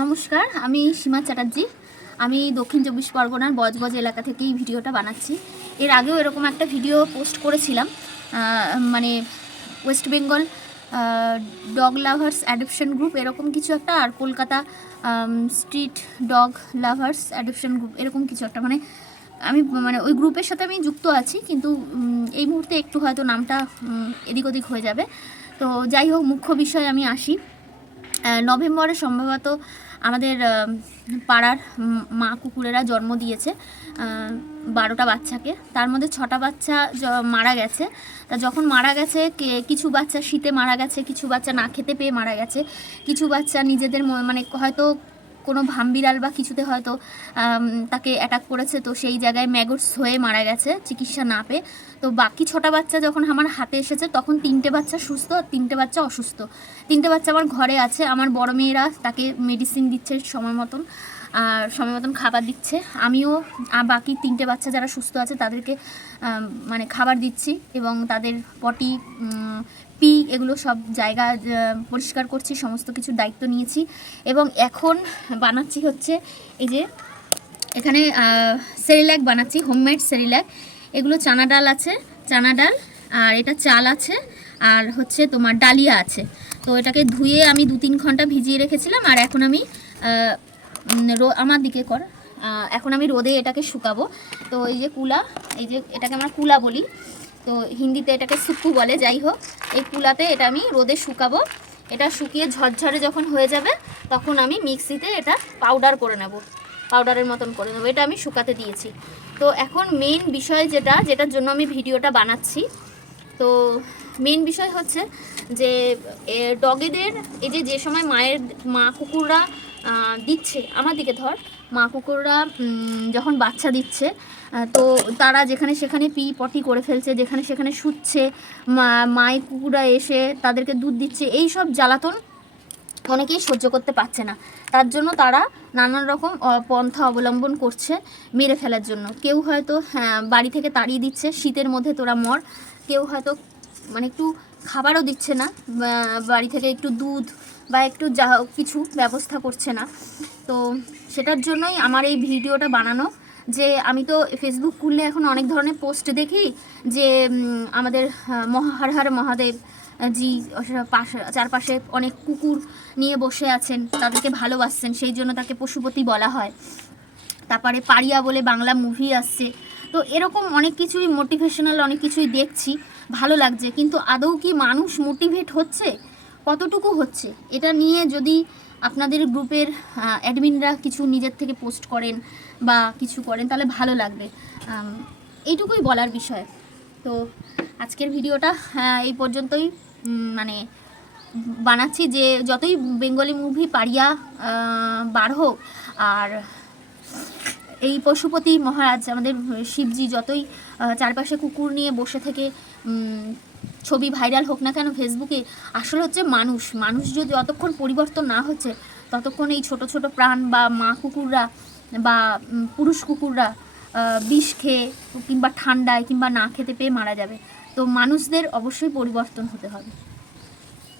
নমস্কার, আমি সীমা চ্যাটার্জি। আমি দক্ষিণ চব্বিশ পরগনার বজবজ এলাকা থেকে এই ভিডিওটা বানাচ্ছি। এর আগেও এরকম একটা ভিডিও পোস্ট করেছিলাম মানে West Bengal dog lovers adoption group, এরকম কিছু একটা, আর Kolkata street dog lovers adoption group, এরকম কিছু একটা। মানে আমি মানে ওই গ্রুপের সাথে আমি যুক্ত আছি, কিন্তু এই মুহূর্তে একটু হয়তো নামটা এদিক ওদিক হয়ে যাবে। তো যাই হোক, মুখ্য বিষয় আমি আসি। নভেম্বরে সম্ভবত আমাদের পাড়ার মা কুকুরেরা জন্ম দিয়েছে বারোটা বাচ্চাকে। তার মধ্যে ছটা বাচ্চা মারা গেছে। তা যখন মারা গেছে কিছু বাচ্চা শীতে মারা গেছে, কিছু বাচ্চা না খেতে পেয়ে মারা গেছে, কিছু বাচ্চা নিজেদের মানে হয়তো কোনো ভামবিড়াল বা কিছুতে হয়তো তাকে অ্যাটাক করেছে, তো সেই জায়গায় ম্যাগটস হয়ে মারা গেছে, চিকিৎসা না পেয়ে। তো বাকি ছটা বাচ্চা যখন আমার হাতে এসেছে, তখন তিনটে বাচ্চা সুস্থ, আর তিনটে বাচ্চা অসুস্থ। তিনটে বাচ্চা আমার ঘরে আছে, আমার বড় মেয়েরা তাকে মেডিসিন দিচ্ছে সময় মতন, আর সময় মতন খাবার দিচ্ছে। আমিও বাকি তিনটে বাচ্চা যারা সুস্থ আছে, তাদেরকে মানে খাবার দিচ্ছি, এবং তাদের পটি পি এগুলো সব জায়গা পরিষ্কার করছি, সমস্ত কিছুর দায়িত্ব নিয়েছি। এবং এখন বানাচ্ছি হচ্ছে এই যে, এখানে সেরিল্যাক বানাচ্ছি, হোমমেড সেরিল্যাক। এগুলো চানা ডাল আছে, চানা ডাল, আর এটা চাল আছে, আর হচ্ছে তোমার ডালিয়া আছে। তো এটাকে ধুয়ে আমি দু তিন ঘণ্টা ভিজিয়ে রেখেছিলাম, আর এখন আমি আমার দিকে কর এখন আমি রোদে এটাকে শুকাবো। তো এই যে কুলা, এই যে এটাকে আমরা কুলা বলি তো হিন্দিতে এটাকে সুক্কু বলে, যাই হোক, এই কুলাতে এটা আমি রোদে শুকাবো। এটা শুকিয়ে ঝরঝরে যখন হয়ে যাবে, তখন আমি মিক্সিতে এটা পাউডার করে নেব। পাউডারের মতন করে নেব। এটা আমি শুকাতে দিয়েছি। তো এখন মেন বিষয় যেটা, যেটার জন্য আমি ভিডিওটা বানাচ্ছি, তো মেন বিষয় হচ্ছে যে ডগেদের, এই যে যে সময় মায়ের মা কুকুররা দিচ্ছে, আমার দিকে ধর, মা কুকুররা যখন বাচ্চা দিচ্ছে তো তারা যেখানে সেখানে পি পটি করে ফেলছে, যেখানে সেখানে শুচ্ছে মায়ের কুকুররা এসে তাদেরকে দুধ দিচ্ছে, এই সব জ্বালাতন অনেকেই সহ্য করতে পারছে না। তার জন্য তারা নানান রকম পন্থা অবলম্বন করছে মেরে ফেলার জন্য। কেউ হয়তো হ্যাঁ বাড়ি থেকে তাড়িয়ে দিচ্ছে, শীতের মধ্যে তোরা মর, কেউ হয়তো মানে একটু খাবারও দিচ্ছে না বাড়ি থেকে একটু দুধ বা একটু যা কিছু ব্যবস্থা করছে না। তো সেটার জন্যই আমার এই ভিডিওটা বানানো যে আমি তো ফেসবুক খুললে এখন অনেক ধরনের পোস্ট দেখি যে আমাদের আহ, মহা হর হর মহাদেব জি পাশে চারপাশে অনেক কুকুর নিয়ে বসে আছেন তাদেরকে ভালোবাসছেন সেই জন্য তাকে পশুপতি বলা হয়। তারপরে পারিয়া বলে বাংলা মুভি আসছে তো এরকম অনেক কিছুই মোটিভেশনাল অনেক কিছুই দেখছি, ভালো লাগছে। কিন্তু আদৌ কি মানুষ মোটিভেট হচ্ছে? কতটুকু হচ্ছে? এটা নিয়ে যদি আপনাদের গ্রুপের অ্যাডমিনরা কিছু নিজের থেকে পোস্ট করেন বা কিছু করেন, তাহলে ভালো লাগবে। এইটুকুই বলার বিষয়। তো আজকের ভিডিওটা এই পর্যন্তই। মানে বানাচ্ছি যে যতই বেঙ্গলি মুভি পারিয়া বার হোক, আর এই পশুপতি মহারাজ, আমাদের শিবজি যতই চারপাশে কুকুর নিয়ে বসে থেকে ছবি ভাইরাল হোক না কেন ফেসবুকে, আসলে হচ্ছে মানুষ। মানুষ যদি যতক্ষণ পরিবর্তন না হচ্ছে, ততক্ষণ এই ছোট ছোট প্রাণ বা মা কুকুররা বা পুরুষ কুকুররা বিষ খেয়ে কিংবা ঠান্ডায় কিংবা না খেতে পেয়ে মারা যাবে। তো মানুষদের অবশ্যই পরিবর্তন হতে হবে।